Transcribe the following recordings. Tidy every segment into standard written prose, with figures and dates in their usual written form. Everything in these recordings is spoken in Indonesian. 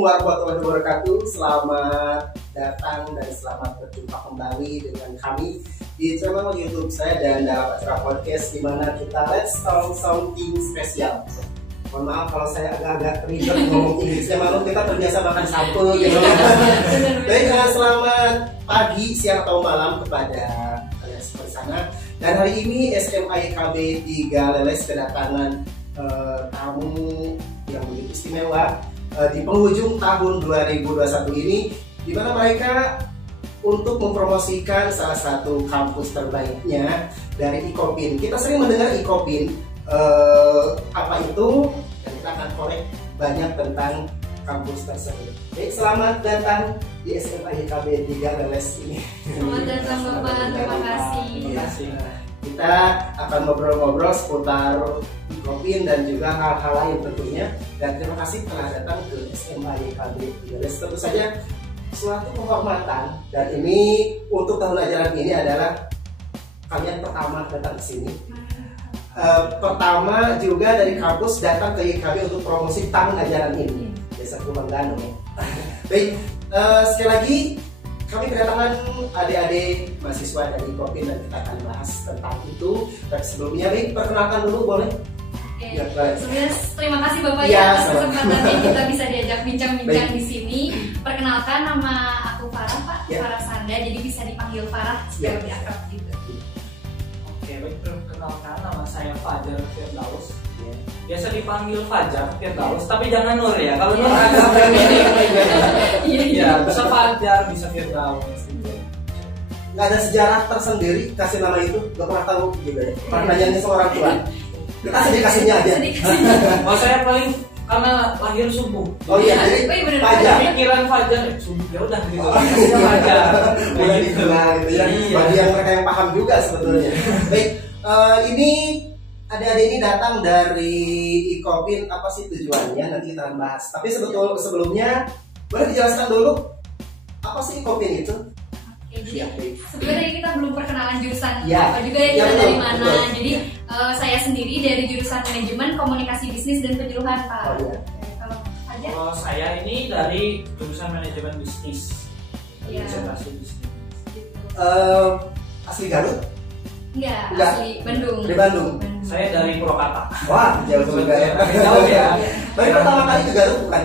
Assalamualaikum warahmatullahi wabarakatuh. Selamat datang dan selamat berjumpa kembali dengan kami di channel YouTube saya dan dalam acara podcast di mana kita let's talk something spesial. Mohon maaf kalau saya agak-agak ribet ngomong Inggrisnya, maklum kita terbiasa makan sapu gitu. Baik, selamat pagi, siang atau malam kepada kalian semua di sana. Dan hari ini SMA YKB 3 Leles kedatangan tamu yang begitu istimewa di penghujung tahun 2021 ini, di mana mereka untuk mempromosikan salah satu kampus terbaiknya dari IKOPIN. Kita sering mendengar IKOPIN, apa itu, dan kita akan korek banyak tentang kampus tersebut. Baik, selamat datang di SMA YKB 3 Leles ini. Selamat datang Bapak, terima kasih. Kita akan ngobrol-ngobrol seputar IKOPIN dan juga hal-hal lain tentunya. Dan terima kasih telah datang ke SMA YKB 3 Leles. Tentu saja suatu kehormatan, dan ini untuk tahun ajaran ini adalah kalian pertama datang ke sini. Pertama juga dari kampus datang ke YKB untuk promosi tahun ajaran ini. Biasa kebanggaan ya. Baik, sekali lagi kami kedatangan adik-adik mahasiswa dari IKOPIN dan kita akan bahas tentang itu. Tapi sebelumnya, baik, perkenalkan dulu boleh? Oke. Ya, baik. Sebenarnya terima kasih Bapak Ya, ya atas sama. kesempatannya kita bisa diajak bincang-bincang Baik. di sini. Perkenalkan, nama aku Farah Pak, Ya. Farah Sanda, jadi bisa dipanggil Farah supaya Ya. lebih akrab gitu. Oke, baik, perkenalkan nama saya Fajar Firdaus. Ya. Biasa dipanggil Fajar Firdaus, tapi jangan Nur ya. Kalau Ya. Nur agak pendek. Iya, Ya, bisa Fajar, bisa Firdaus. Nggak ada sejarah tersendiri kasih nama itu, nggak pernah tahu gitu ya. Pernah nanyanya sama orang tua. Kita sedih kasihnya aja. Sedikit. Oh, saya paling karena lahir subuh. Oh iya, jadi Oh, iya, bener. Fajar. Pikiran Fajar subuh ya udah gitu. Kasihnya Fajar. Udah dikenal gitu ya. Iya. Bagi yang mereka yang paham juga sebetulnya. Baik, ini adik-adik ini datang dari IKOPIN, apa sih tujuannya? Nanti kita akan bahas. Tapi sebelumnya boleh dijelaskan dulu apa sih IKOPIN itu? Oke, jadi Siap, baik. sebenarnya kita belum perkenalan jurusan Ya. apa juga ya, Ya, kita betul, dari mana. betul. Jadi saya sendiri dari jurusan manajemen komunikasi bisnis dan penyuluhan Pak. Oh, iya. Kalau Fajar? Kalau saya ini dari jurusan manajemen bisnis. Iya. Konsentrasi bisnis. Gitu. Asli Garut? Enggak, Enggak. asli Bandung. Dari Bandung. Saya dari Purwakarta. Wah, jauh juga ya. Jauh ya. Baik, pertama kali ke Garut bukan?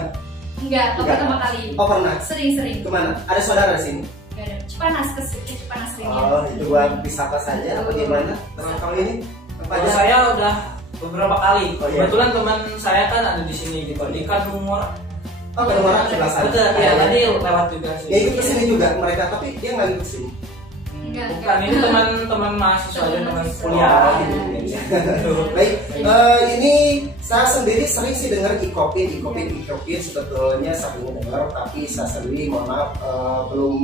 Enggak, Enggak. pertama kali. Oh, pernah. Sering-sering. Kemana? Ada saudara di sini? Enggak ada. Cipanas ke Cipanas Ringan. Oh, itu buat wisata saja apa gimana? Teman kamu ini? Apa Kalau aja? saya udah beberapa kali. Oh, iya. Kebetulan teman saya kan ada di sini gitu. Di Kadungor. Oh, ke rumah sebelah sana. Betul, ya tadi lewat juga sih. Ya, ikut ke sini juga mereka, tapi dia nggak ikut ke sini. Enggak, Bukan, ini teman-teman mahasiswa dan teman Teman kuliah. Oh, gitu. gitu. Baik, ini saya sendiri sering sih dengar IKOPIN sebetulnya sering dengar, tapi saya sendiri mohon maaf belum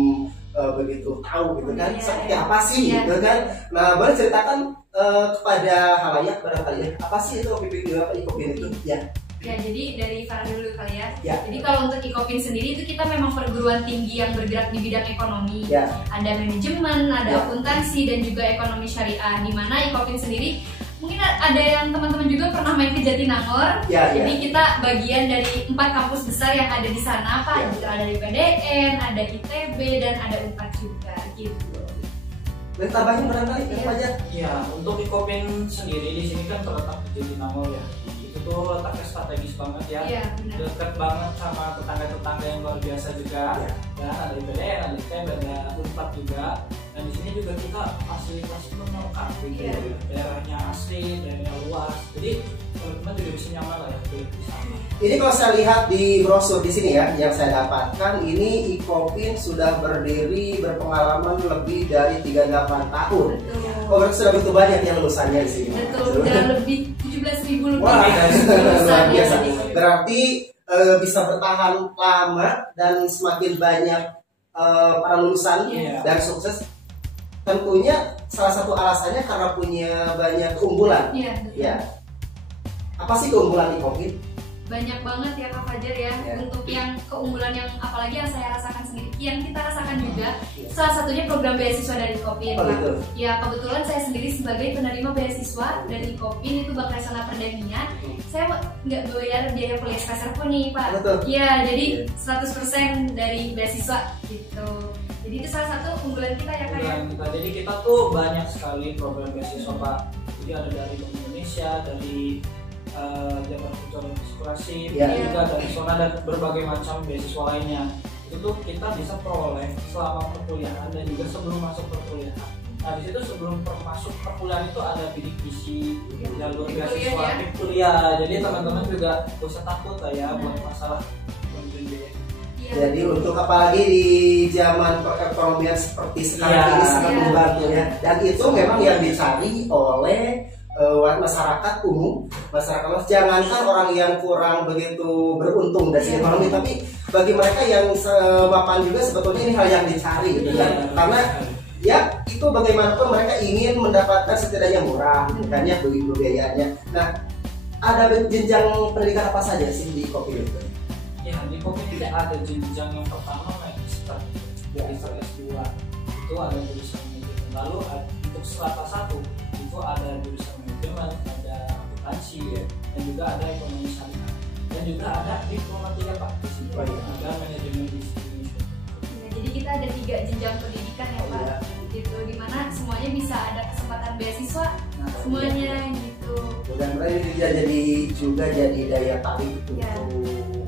begitu tahu gitu kan, Iya, seperti iya. apa sih Iya. gitu kan. Nah, boleh ceritakan kepada halayak barangkali ya, apa sih itu IKOPIN itu? Ya. Ya, jadi dari Farah dulu kali ya. Ya. Jadi kalau untuk IKOPIN sendiri itu kita memang perguruan tinggi yang bergerak di bidang ekonomi. Ya. Ada manajemen, ada Ya. akuntansi dan juga ekonomi syariah. Di mana IKOPIN sendiri mungkin ada yang teman-teman juga pernah main ke Jatinangor. Ya, Jadi ya. kita bagian dari 4 kampus besar yang ada di sana, Pak. Ya. Gitu. Ada di PDN, ada ITB dan ada UNPAD juga gitu. Boleh tambahin barangkali Iya. apa aja? Ya, untuk IKOPIN sendiri di sini kan terletak di Jatinangor ya. Itu tuh letaknya strategis banget ya. Iya, benar. Dekat banget sama tetangga-tetangga yang luar biasa juga. Ya. Dan ada IPDN, ada ITB, ada UNPAD juga. Dan di sini juga kita fasilitas lengkap gitu. Iya. Daerahnya asri, daerahnya luas. Jadi teman-teman juga bisa nyaman lah ya kuliah di sana. Ini kalau saya lihat di brosur di sini ya, yang saya dapatkan ini IKOPIN sudah berdiri berpengalaman lebih dari 38 tahun. Betul. Oh, berarti sudah begitu banyak yang lulusannya di sini. Betul, udah lebih 17.000 lebih. Wah, luar lulusan biasa. yang ada di- Berarti bisa bertahan lama dan semakin banyak para lulusan Iya. dan sukses. Tentunya salah satu alasannya karena punya banyak keunggulan. Iya, betul. Ya. Apa sih keunggulan IKOPIN? banyak banget ya Kak Fajar ya. Untuk yang keunggulan yang apalagi yang saya rasakan sendiri, yang kita rasakan juga, salah satunya program beasiswa dari Ikopin. Ya kebetulan saya sendiri sebagai penerima beasiswa dari Ikopin itu Bank Nasional Perdamaian, saya nggak bayar biaya kuliah semester pun nih Pak. Iya, jadi 100% dari beasiswa gitu. Jadi itu salah satu unggulan kita ya Kak ya. Jadi kita tuh banyak sekali program beasiswa Pak. Jadi ada dari Bank Indonesia, dari Jabar Percontohan Inspirasi, juga dari Sona dan berbagai macam beasiswa lainnya. Itu kita bisa peroleh selama perkuliahan dan juga sebelum masuk perkuliahan. Nah di situ sebelum masuk perkuliahan itu ada bidik misi, jalur beasiswa, kuliah. Jadi teman-teman juga gak usah takut lah ya buat masalah biaya. Jadi untuk apalagi di zaman perekonomian seperti sekarang ini sangat membantu ya. Dan itu memang yang dicari oleh masyarakat umum, masyarakat luas. Jangankan orang yang kurang begitu beruntung dari ekonomi, tapi bagi mereka yang semapan juga sebetulnya ini hal yang dicari gitu kan. Karena ya itu bagaimanapun mereka ingin mendapatkan setidaknya murah, makanya beli biayanya. Nah, ada jenjang pendidikan apa saja sih di Ikopin itu? Ya di Ikopin tidak ada jenjang yang pertama magister, magister S2 itu ada jurusan manajemen. Lalu untuk strata 1 itu ada jurusan manajemen, ada akuntansi dan juga ada ekonomi syariah dan juga ada diplomatika Pak di sini. Ada manajemen bisnis. Jadi kita ada 3 jenjang pendidikan ya Pak. Gitu, dimana semuanya bisa ada kesempatan beasiswa semuanya gitu. Dan mereka jadi daya tarik untuk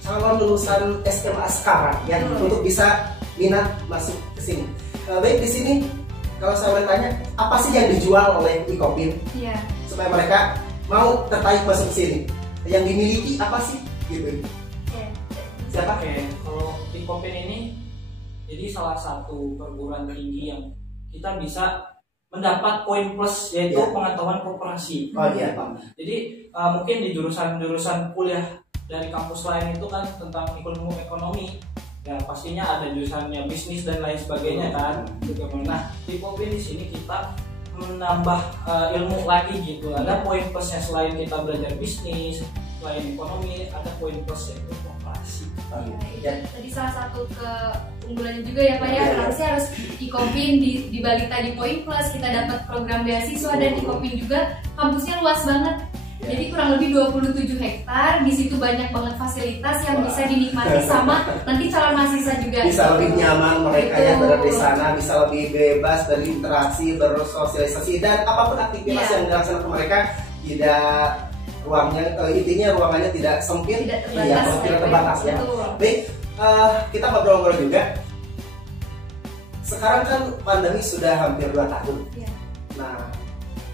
calon lulusan SMA sekarang ya untuk bisa minat masuk ke sini. Baik, di sini kalau saya boleh tanya, apa sih yang dijual oleh Ikopin supaya mereka mau tertarik masuk ke sini? Yang dimiliki apa sih gitu? Siapa? Kalau Ikopin ini jadi salah satu perguruan tinggi yang kita bisa mendapat poin plus yaitu pengetahuan koperasi. Jadi mungkin di jurusan kuliah dari kampus lain itu kan tentang ilmu ekonomi, ya pastinya ada jurusannya bisnis dan lain sebagainya kan. Nah di Ikopin di sini kita menambah ilmu lagi gitu. Ada poin plusnya selain kita belajar bisnis, selain ekonomi, ada poin plus yaitu koperasi. Tadi salah satu keunggulannya juga ya Pak ya, harusnya harus Ikopin di balik tadi poin plus kita dapat program beasiswa dan Ikopin juga kampusnya luas banget. Jadi kurang lebih 27 hektar, di situ banyak banget fasilitas yang bisa dinikmati sama nanti calon mahasiswa juga. Bisa lebih nyaman mereka yang berada di sana, bisa lebih bebas berinteraksi, bersosialisasi dan apapun aktivitas yang dilaksanakan mereka tidak ruangnya intinya ruangannya tidak sempit, tidak terbatas ya. Baik, kita ngobrol-ngobrol juga. Sekarang kan pandemi sudah hampir 2 tahun. Nah,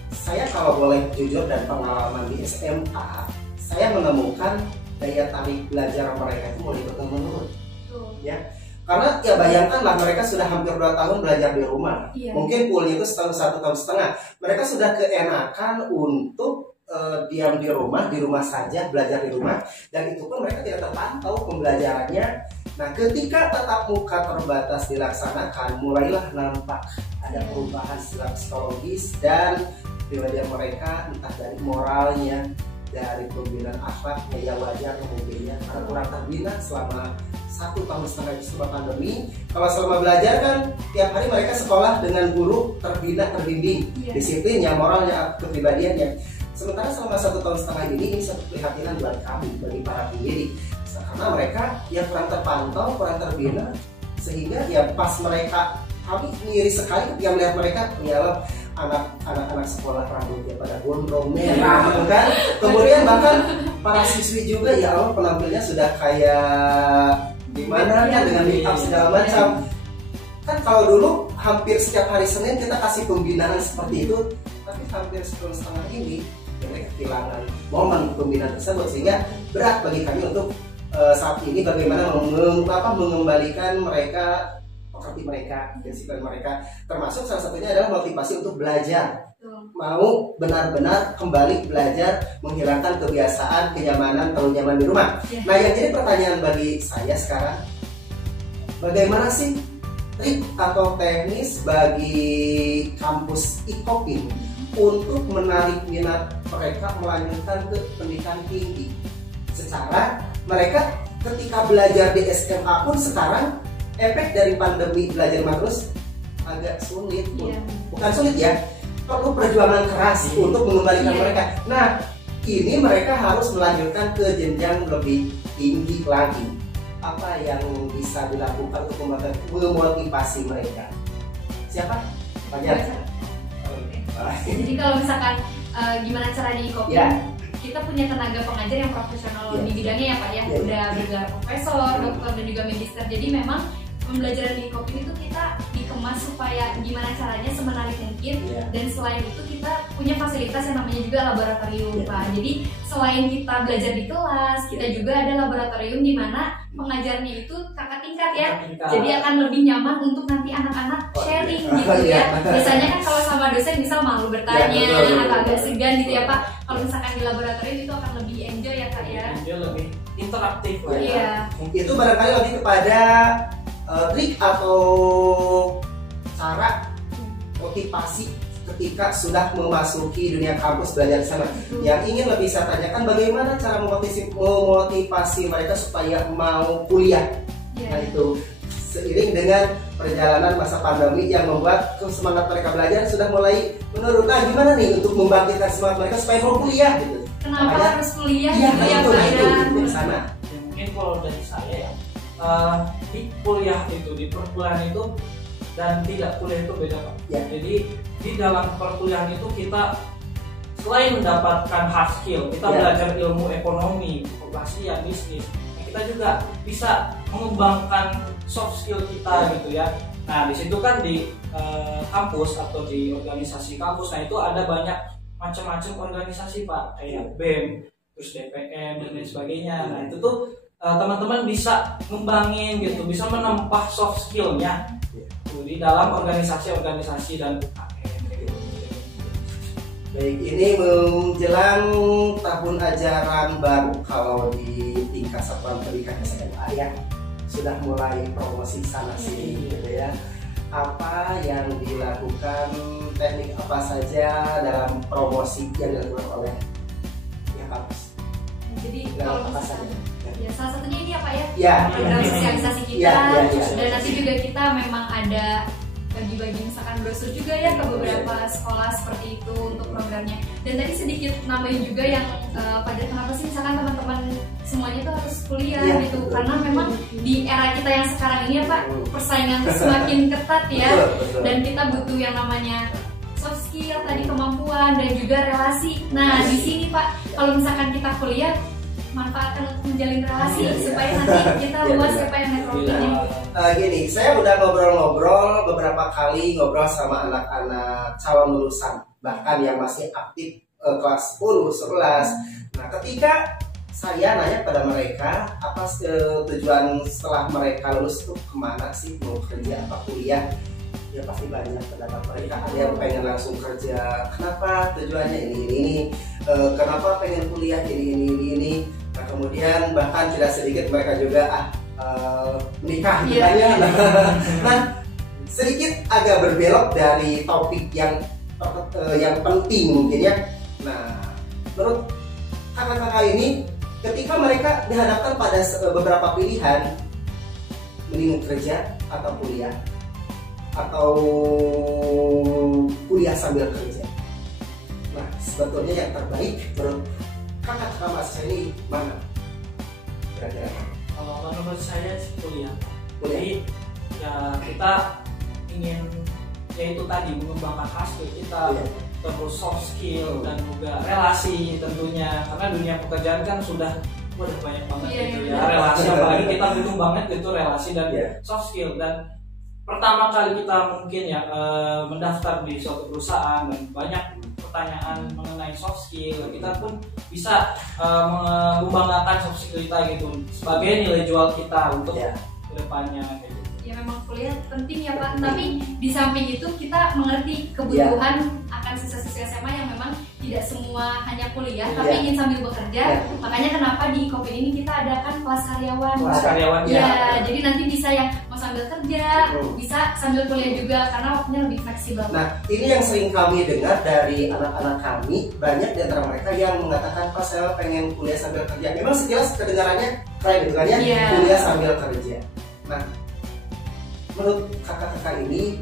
saya kalau boleh jujur dan pengalaman di SMA, saya menemukan daya tarik belajar mereka itu mulai menurun. Ya, karena ya bayangkanlah mereka sudah hampir 2 tahun belajar di rumah. Mungkin poolnya itu 1 tahun setengah. Mereka sudah keenakan untuk diam di rumah saja, belajar di rumah, dan itu pun mereka tidak terpantau pembelajarannya. Nah, ketika tatap muka terbatas dilaksanakan, mulailah nampak ada perubahan secara psikologis dan belajar mereka, entah dari moralnya, dari pembinaan akhlaknya, ya wajar mungkinnya karena kurang terbina selama 1 tahun setengah selama pandemi. Kalau selama belajar kan tiap hari mereka sekolah dengan guru terbina, terbimbing, disiplinnya, moralnya, kepribadiannya. Sementara selama 1 tahun setengah ini satu keprihatinan buat kami, bagi para pendidik, karena mereka yang kurang terpantau, kurang terbina, sehingga ya pas mereka, kami miris sekali ketika melihat mereka, ya loh, anak-anak sekolah rambutnya pada gondrong merah gitu kan. Kemudian bahkan para siswi juga ya Allah penampilnya sudah kayak gimana ya dengan make up segala macam. Kan kalau dulu hampir setiap hari Senin kita kasih pembinaan seperti itu, tapi hampir 1 tahun setengah ini ya mereka kehilangan momen pembinaan tersebut, sehingga berat bagi kami untuk saat ini bagaimana mengembalikan mereka pekerti mereka, disiplin mereka, termasuk salah satunya adalah motivasi untuk belajar. Mau benar-benar kembali belajar, menghilangkan kebiasaan, kenyamanan, terlalu nyaman di rumah. Nah, yang jadi pertanyaan bagi saya sekarang, bagaimana sih trik atau teknis bagi kampus Ikopin untuk menarik minat mereka melanjutkan ke pendidikan tinggi? secara mereka ketika belajar di SMA pun sekarang efek dari pandemi belajar terus agak sulit pun. Bukan sulit ya, perlu perjuangan keras untuk mengembalikan mereka. Nah, ini mereka harus melanjutkan ke jenjang lebih tinggi lagi. Apa yang bisa dilakukan untuk memotivasi mereka? Siapa? Fajar. Jadi kalau misalkan gimana caranya Ikopi, kita punya tenaga pengajar yang profesional di bidangnya ya Pak ya, udah bergelar profesor, dokter dan juga magister. Jadi memang pembelajaran di Ikopi itu kita dikemas supaya gimana caranya semenarik mungkin, dan selain itu kita punya fasilitas yang namanya juga laboratorium Pak. Jadi selain kita belajar di kelas, kita juga ada laboratorium di mana pengajarnya itu kakak tingkat ya. Jadi akan lebih nyaman untuk nanti anak-anak sharing gitu ya. Biasanya kan kalau sama dosen misal malu bertanya atau agak segan gitu ya Pak. Kalau misalkan di laboratorium itu akan lebih enjoy ya Kak ya. Enjoy, lebih interaktif lah ya. Iya. Itu barangkali lebih kepada trik atau cara motivasi ketika sudah memasuki dunia kampus belajar di sana. Yang ingin lebih saya tanyakan, bagaimana cara memotivasi mereka supaya mau kuliah. Nah itu seiring dengan perjalanan masa pandemi yang membuat semangat mereka belajar sudah mulai menurun. Nah gimana nih untuk membangkitkan semangat mereka supaya mau kuliah gitu? Kenapa harus kuliah gitu ya Pak ya? Di sana. Ya, mungkin kalau dari saya ya, di kuliah itu, di perkuliahan itu dan tidak kuliah itu beda Pak. Jadi di dalam perkuliahan itu kita selain mendapatkan hard skill, kita belajar ilmu ekonomi, komunikasi, bisnis. Nah, kita juga bisa mengembangkan soft skill kita gitu ya. Nah di situ kan di kampus atau di organisasi kampus, nah itu ada banyak macam-macam organisasi Pak, kayak BEM, terus DPM dan lain sebagainya. Nah itu tuh teman-teman bisa ngembangin gitu, bisa menempah soft skillnya di dalam organisasi-organisasi dan UKM gitu. Baik, ini menjelang tahun ajaran baru kalau di tingkat satuan pendidikan SMA ya, sudah mulai promosi sana sini gitu ya. Apa yang dilakukan, teknik apa saja dalam promosi yang dilakukan oleh ya kampus? Jadi kalau misalkan ya salah satunya ini apa program sosialisasi kita, dan nanti juga kita memang ada bagi-bagi misalkan brosur juga ya ke beberapa sekolah seperti itu untuk programnya. Dan tadi sedikit nambahin juga yang pada kenapa sih misalkan teman-teman semuanya tuh harus kuliah gitu, karena memang di era kita yang sekarang ini ya Pak, persaingan semakin ketat ya, dan kita butuh yang namanya soft skill tadi, kemampuan dan juga relasi. Nah di sini Pak, kalau misalkan kita kuliah, manfaatkan untuk menjalin relasi supaya nanti kita luas ya Pak yang networking. Gini, saya udah ngobrol-ngobrol beberapa kali ngobrol sama anak-anak calon lulusan, bahkan yang masih aktif kelas 10, 11. Nah, ketika saya nanya pada mereka apa tujuan setelah mereka lulus itu kemana sih, mau kerja apa kuliah, ya pasti banyak pendapat mereka. Ada yang pengen langsung kerja, kenapa tujuannya ini, kenapa pengen kuliah ini. Nah kemudian bahkan tidak sedikit mereka juga menikah misalnya. Nah sedikit agak berbelok dari topik yang penting mungkin ya. Nah menurut kakak-kakak ini, ketika mereka dihadapkan pada beberapa pilihan, mending kerja atau kuliah, atau kuliah sambil kerja, nah sebetulnya yang terbaik menurut kakak-kakak mahasiswa ini mana? Kira-kira? Kalau menurut saya sih kuliah. Jadi ya kita ingin yaitu tadi mengembangkan hasil kita, terus soft skill dan juga relasi tentunya, karena dunia pekerjaan kan sudah banyak banget gitu ya relasi, apalagi kita butuh banget gitu relasi dan soft skill. Dan pertama kali kita mungkin ya mendaftar di suatu perusahaan dan banyak pertanyaan mengenai soft skill, kita pun bisa mengembangkan soft skill kita gitu sebagai nilai jual kita untuk kedepannya gitu. Ya memang kuliah penting ya Pak, tapi di samping itu kita mengerti kebutuhan akan misalkan siswa-siswa SMA yang memang tidak semua hanya kuliah tapi ingin sambil bekerja, makanya kenapa di Kopin ini kita adakan kelas karyawan. Kelas karyawan jadi nanti bisa yang mau sambil kerja, bisa sambil kuliah juga karena waktunya lebih fleksibel. Nah, ini yang sering kami dengar dari anak-anak kami, banyak di antara mereka yang mengatakan, "Pak, saya pengen kuliah sambil kerja." Memang sekilas kedengarannya keren gitu kan ya, kuliah sambil kerja. Nah, menurut kakak-kakak ini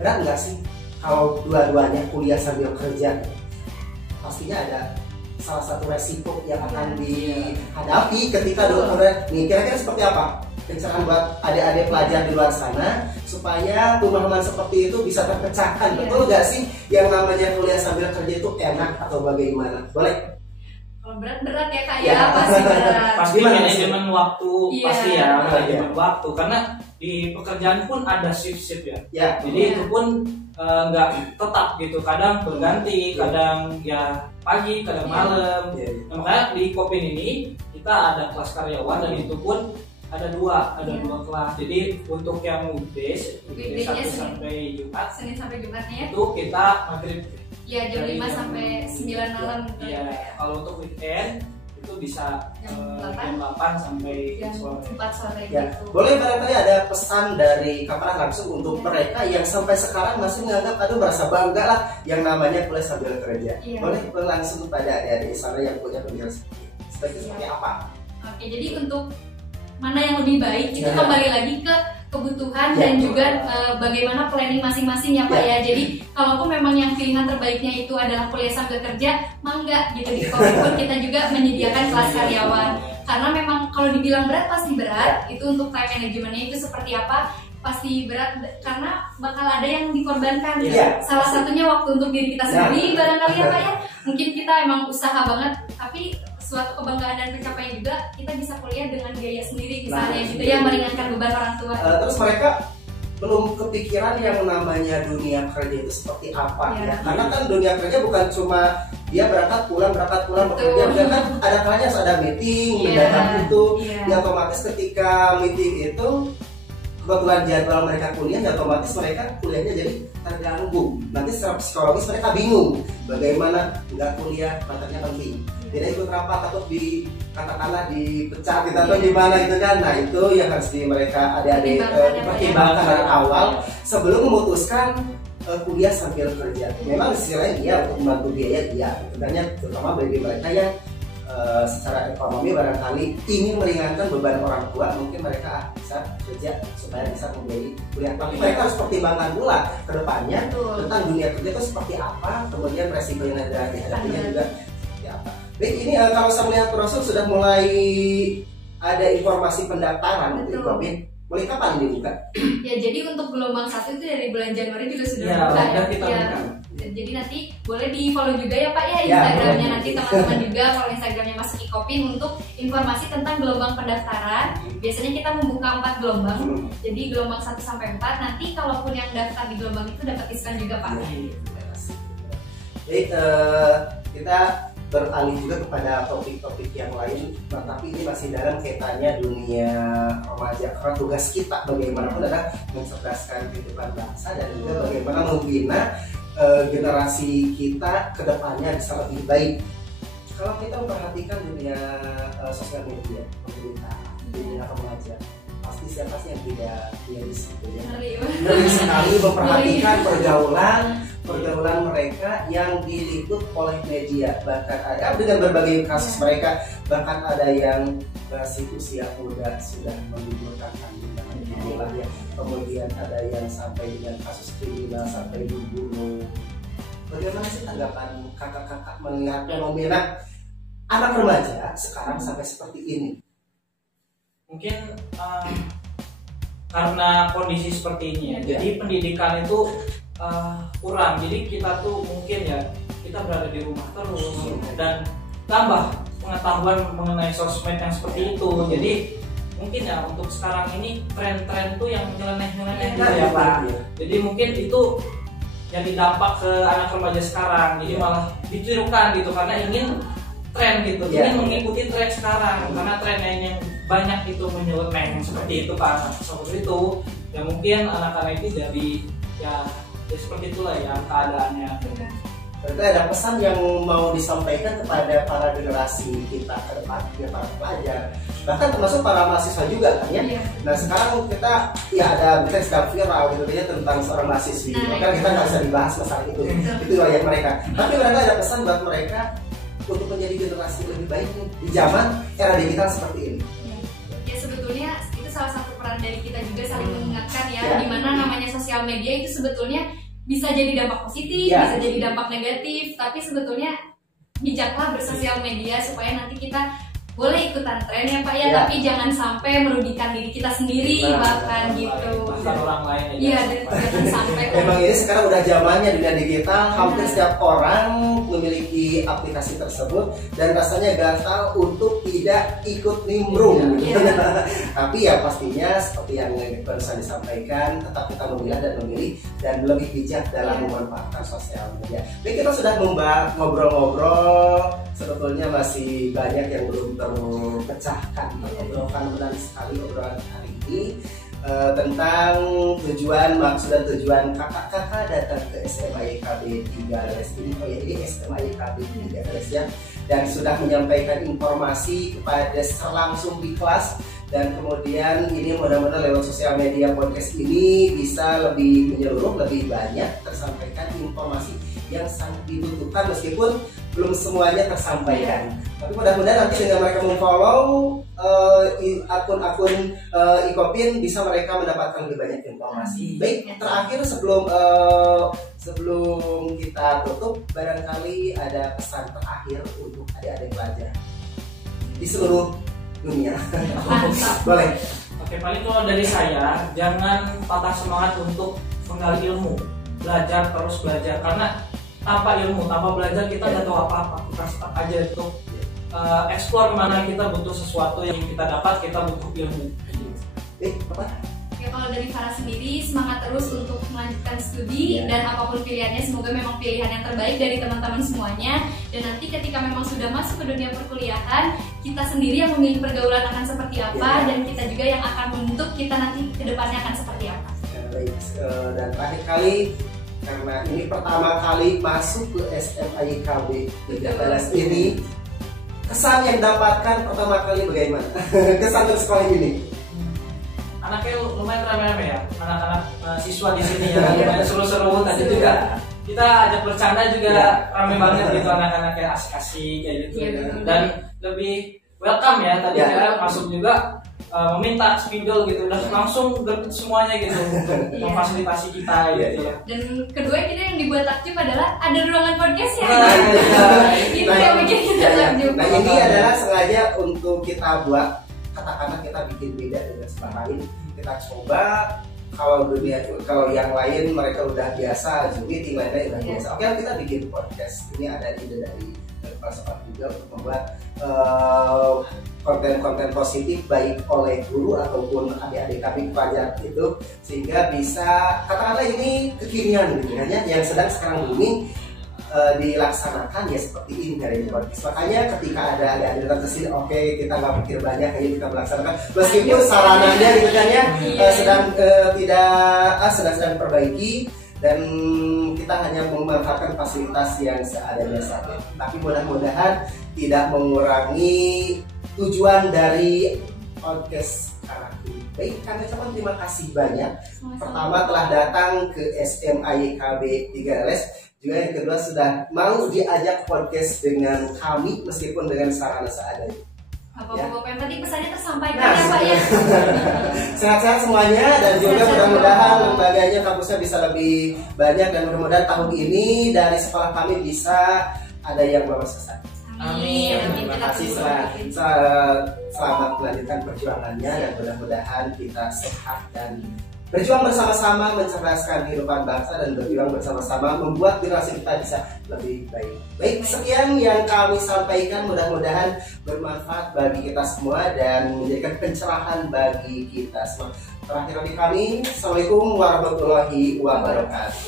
berat nggak sih kalau dua-duanya kuliah sambil kerja? Pastinya ada salah satu resiko yang akan dihadapi ketika nih, kira-kira seperti apa pencerahan buat adik-adik pelajar di luar sana supaya pemahaman seperti itu bisa terpecahkan? Betul nggak sih yang namanya kuliah sambil kerja itu enak atau bagaimana? Boleh? Kalau berat ya Kak ya, pasti berat. Pasti manajemen waktu, pasti ya manajemen waktu, karena di pekerjaan pun ada shift ya. Jadi itu pun nggak tetap gitu, kadang berganti, kadang ya pagi, kadang malam. Nah, makanya di Kopin ini kita ada kelas karyawan dan itu pun ada dua kelas. Jadi untuk yang weekdays Sabtu sampai Jumat, Senin sampai Jumatnya itu kita maghrib. Ya, jam 5 sampai 9 malam gitu. Iya, kalau untuk weekend itu bisa jam 8 sampai jam 4 sore ya. gitu. Boleh barangkali ada pesan dari Kak langsung untuk mereka yang sampai sekarang masih menganggap aduh merasa bangga lah yang namanya kuliah sambil kerja. Boleh langsung kepada adik-adik di sana yang punya pemikiran seperti apa? Oke, jadi untuk mana yang lebih baik itu kembali lagi ke kebutuhan dan juga bagaimana planning masing-masing ya Pak ya. Jadi kalaupun memang yang pilihan terbaiknya itu adalah kuliah sambil kerja, mangga gitu di Kopin pun kita juga menyediakan kelas karyawan. Karena memang kalau dibilang berat pasti berat. Itu untuk time manajemennya itu seperti apa? Pasti berat karena bakal ada yang dikorbankan. Salah satunya waktu untuk diri kita sendiri barangkali ya Pak ya. Mungkin kita emang usaha banget tapi suatu kebanggaan dan pencapaian juga kita bisa kuliah dengan biaya sendiri misalnya gitu ya, meringankan beban orang tua. Terus mereka belum kepikiran yang namanya dunia kerja itu seperti apa ya. Karena kan dunia kerja bukan cuma dia berangkat pulang bekerja, kan ada kalanya ada meeting mendadak itu yang otomatis ketika meeting itu kebetulan jadwal mereka kuliah, ya otomatis mereka kuliahnya jadi terganggu. Nanti secara psikologis mereka bingung bagaimana nggak kuliah, matanya penting. Tidak ikut rapat takut katakanlah dipecat gitu atau gimana gitu kan. Nah itu yang harus mereka adik-adik pertimbangkan dari awal sebelum memutuskan kuliah sambil kerja. Memang istilahnya dia untuk membantu biaya dia, sebenarnya terutama bagi mereka yang secara ekonomi barangkali ingin meringankan beban orang tua, mungkin mereka bisa kerja supaya bisa membiayai kuliah. Tapi mereka harus pertimbangkan pula ke depannya tentang dunia kerja itu seperti apa, kemudian resiko yang ada dihadapinya juga seperti apa. Baik, ini kalau saya melihat proses sudah mulai ada informasi pendaftaran untuk Kopin. Mulai kapan dibuka? Ya, jadi untuk gelombang 1 itu dari bulan Januari juga sudah buka. Jadi nanti boleh di follow juga ya Pak ya Instagramnya, nanti teman-teman juga follow Instagramnya Mas Kopin untuk informasi tentang gelombang pendaftaran. Biasanya kita membuka 4 gelombang, jadi gelombang 1 sampai 4. Nanti kalaupun yang daftar di gelombang itu dapat diskon juga Pak. Baik, kita beralih juga kepada topik-topik yang lain, tapi ini masih dalam kaitannya dunia remaja. Karena tugas kita bagaimanapun adalah mencerdaskan kehidupan bangsa dan juga bagaimana membina generasi kita ke depannya bisa lebih baik. Kalau kita memperhatikan dunia sosial media, pemerintah, dunia remaja, pasti siapa sih yang tidak miris gitu ya. Ngeri sekali memperhatikan pergaulan mereka yang diliput oleh media. Bahkan ada dengan berbagai kasus mereka, bahkan ada yang masih usia muda sudah menggugurkan kandungan, ya. Kemudian ada yang sampai dengan kasus kriminal sampai dibunuh. Bagaimana sih tanggapan kakak-kakak melihat fenomena anak remaja sekarang sampai seperti ini? Mungkin karena kondisi seperti ini ya, jadi pendidikan itu kurang. Jadi kita tuh mungkin ya kita berada di rumah terus dan tambah pengetahuan mengenai sosmed yang seperti itu. Jadi mungkin ya untuk sekarang ini tren-tren tuh yang nyeleneh-nyeleneh gitu ya Pak. Jadi mungkin itu jadi dampak ke anak remaja sekarang. Jadi malah ditirukan gitu karena ingin tren gitu, ingin mengikuti tren sekarang karena tren yang banyak itu menyeleneh seperti itu Pak. Seperti itu ya mungkin anak-anak itu dari ya Ya seperti itulah ya keadaannya. Berarti ada pesan yang mau disampaikan kepada para generasi kita ke depan, ya para pelajar, bahkan termasuk para mahasiswa juga kan ya. Nah sekarang kita ya ada berita sedang viral gitu ya tentang seorang mahasiswi, maka kita nggak bisa dibahas masalah itu wilayah mereka. Tapi mereka ada pesan buat mereka untuk menjadi generasi lebih baik di zaman era digital seperti ini. Ya sebetulnya itu salah satu peran dari kita juga saling mengingatkan ya, dimana namanya sosial media itu sebetulnya bisa jadi dampak positif, bisa jadi dampak negatif, tapi sebetulnya bijaklah bersosial media supaya nanti kita boleh ikutan tren ya Pak ya, tapi jangan sampai merugikan diri kita sendiri bahkan gitu. Bahkan orang lain ya. Iya, dan jangan sampai. Memang ini sekarang udah zamannya dunia digital, hampir setiap orang memiliki aplikasi tersebut dan rasanya gatal untuk tidak ikut nimbrung. Tapi ya pastinya seperti yang barusan disampaikan, tetap kita memilah dan memilih dan lebih bijak dalam memanfaatkan sosial media. Baik, kita sudah ngobrol-ngobrol, sebetulnya masih banyak yang belum terpecahkan. Obrolan menarik sekali obrolan hari ini tentang tujuan, maksud dan tujuan kakak-kakak datang ke SMA YKB 3 ini. Oh ya, ini SMA YKB 3 ya, dan sudah menyampaikan informasi kepada langsung di kelas, dan kemudian ini mudah-mudahan lewat sosial media podcast ini bisa lebih menyeluruh, lebih banyak tersampaikan informasi yang sangat dibutuhkan meskipun belum semuanya tersampaikan. Tapi mudah-mudahan nanti dengan mereka memfollow akun-akun Ikopin bisa mereka mendapatkan lebih banyak informasi. Baik, terakhir sebelum kita tutup, barangkali ada pesan terakhir untuk adik-adik pelajar di seluruh dunia. Boleh. Oke, paling kalau dari saya, jangan patah semangat untuk menggali ilmu. Belajar, terus belajar, karena tanpa ilmu, tanpa belajar kita nggak tahu apa-apa. Kita stuck aja untuk explore kemana kita butuh sesuatu yang kita dapat, kita butuh ilmu. Apa? Ya kalau dari Farah sendiri, semangat terus untuk melanjutkan studi dan apapun pilihannya, semoga memang pilihan yang terbaik dari teman-teman semuanya. Dan nanti ketika memang sudah masuk ke dunia perkuliahan, kita sendiri yang memilih pergaulan akan seperti apa, dan kita juga yang akan membentuk kita nanti ke depannya akan seperti apa. Baik, dan terakhir kali, karena ini pertama kali masuk ke SMA YKB 3 ini, kesan yang dapatkan pertama kali bagaimana? Kesan untuk sekolah ini? Anaknya lumayan ramai-ramai ya, anak-anak siswa di sini ya, lumayan seru-seru. Tadi juga kita ajak bercanda juga ramai banget gitu, anak-anaknya asik-asik kayak gitu. Dan lebih welcome ya, tadi saya masuk juga meminta spidol gitu, udah langsung semuanya gitu memfasilitasi kita gitu. Dan kedua kita yang dibuat takjub adalah ada ruangan podcast ya. Itu yang bikin kita takjub. Nah ini adalah sengaja untuk kita buat, katakanlah kita bikin beda dengan sekolah lain. Kita coba, kalau yang lain mereka udah biasa Zoom meeting, lain-lain udah biasa. Oke, kita bikin podcast. Ini ada ide dari Pak juga untuk membuat konten-konten positif baik oleh guru ataupun adik-adik kami pelajar itu, sehingga bisa katakanlah ini kekinian gitu ya, yang sedang sekarang booming dilaksanakan ya seperti ini dari podcast. Makanya ketika ada adik-adik kesini, oke, kita nggak pikir banyak, ayo kita melaksanakan meskipun sarananya gitu kan ya sedang diperbaiki, dan kita hanya memanfaatkan fasilitas yang seadanya saja. Tapi mudah-mudahan tidak mengurangi tujuan dari podcast Karaku. Baik, kami ucapkan terima kasih banyak. Pertama telah datang ke SMA YKB 3LS. Juga yang kedua sudah mau diajak podcast dengan kami meskipun dengan sarana seadanya. Bapak-bapak yang penting pesannya tersampaikan ya Pak ya. Sehat-sehat semuanya, dan juga mudah-mudahan lembaganya, kampusnya bisa lebih banyak, dan mudah-mudahan tahun ini dari sekolah kami bisa ada yang lolos ke sana. Amin. Terima kasih, selamat melanjutkan perjuangannya, dan mudah-mudahan kita sehat dan berjuang bersama-sama mencerdaskan kehidupan bangsa, dan berjuang bersama-sama membuat generasi kita bisa lebih baik. Baik, sekian yang kami sampaikan, mudah-mudahan bermanfaat bagi kita semua dan menjadikan pencerahan bagi kita semua. Terakhir dari kami, Assalamualaikum warahmatullahi wabarakatuh.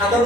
Atau